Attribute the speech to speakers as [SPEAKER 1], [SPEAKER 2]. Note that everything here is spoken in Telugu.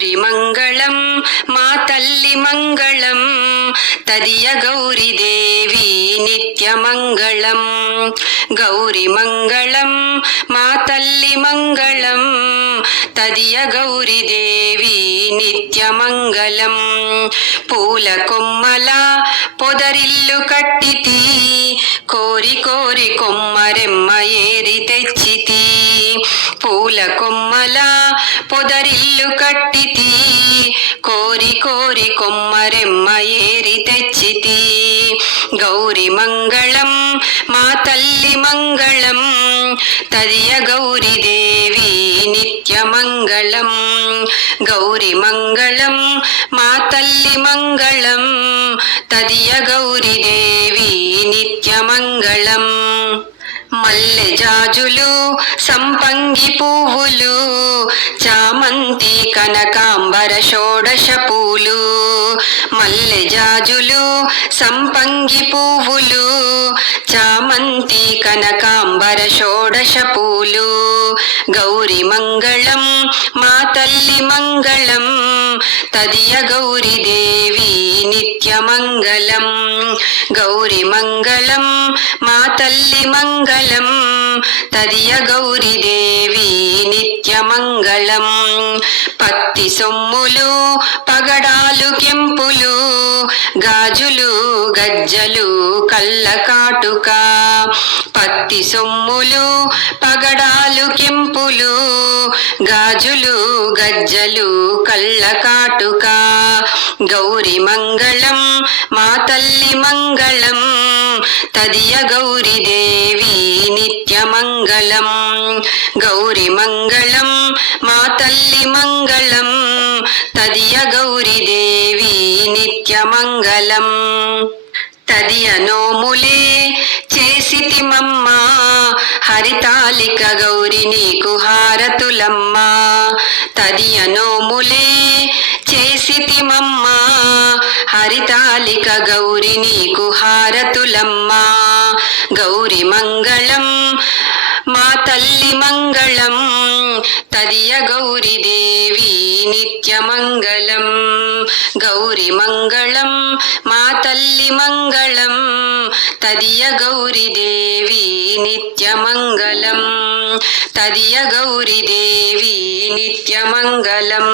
[SPEAKER 1] మంగళం మా తల్లి మంగళం తదియ గౌరీదేవి నిత్యమంగళం గౌరి మంగళం మా తల్లి మంగళం తదియ గౌరీదేవి నిత్యమంగళం పూల కొమ్మల పొదరిల్లు కట్టితి కోరి కోరి కొమ్మరెమ్మ ఏరి తెచ్చితి పూల కొమ్మలా పొదరిల్లు కట్టితి. కోరి కోరి కొమ్మరెమ్మ ఏరి తెచ్చితి. గౌరి మంగళం మా తల్లి మంగళం. తదియ గౌరీదేవి నిత్యమంగళం గౌరి మంగళం మా తల్లి మంగళం. తదియ గౌరీదేవి నిత్యమంగళం మల్లె జాజులు సంపంగి పువ్వులు చా చామంతి కనకాంబర షోడశ పూలు మల్లె జాజులు సంపంగి పువ్వులు చామంతి కనకాంబర షోడశ పూలు గౌరి మంగళం మా తల్లి మంగళం తదియ గౌరీదేవి నిత్యమంగళం గౌరి మంగళం మా తల్లి మంగళం. తదియ గౌరీదేవి నిత్యమంగళం. పత్తి సొమ్ములు పగడాలు కెంపులు గాజులు గజ్జలు కళ్ళ కాటుక పత్తి సొమ్ములు పగడాలు కెంపులు గాజులు గజ్జలు కళ్ళ కాటుక గౌరి మంగళం మా తల్లి మంగళం. తదియ గౌరీదేవి మంగళం గౌరి మంగళం మా తల్లి మంగళం తదియ గౌరిదేవి నిత్య మంగళం. తదియ నోములే చేసితిమమ్మ హరితాలిక గౌరి నీకు హారతులమ్మ. తదియ నోములే చేసితిమమ్మ హరితాలిక గౌరి నీకు హారతులమ్మ. గౌరి మంగళం తల్లి మంగళం తదియ గౌరీదేవి నిత్యమంగళం గౌరీ మంగళం మా తల్లి మంగళం తదియ గౌరీదేవి నిత్యమంగళం తదియ గౌరీదేవి నిత్యమంగళం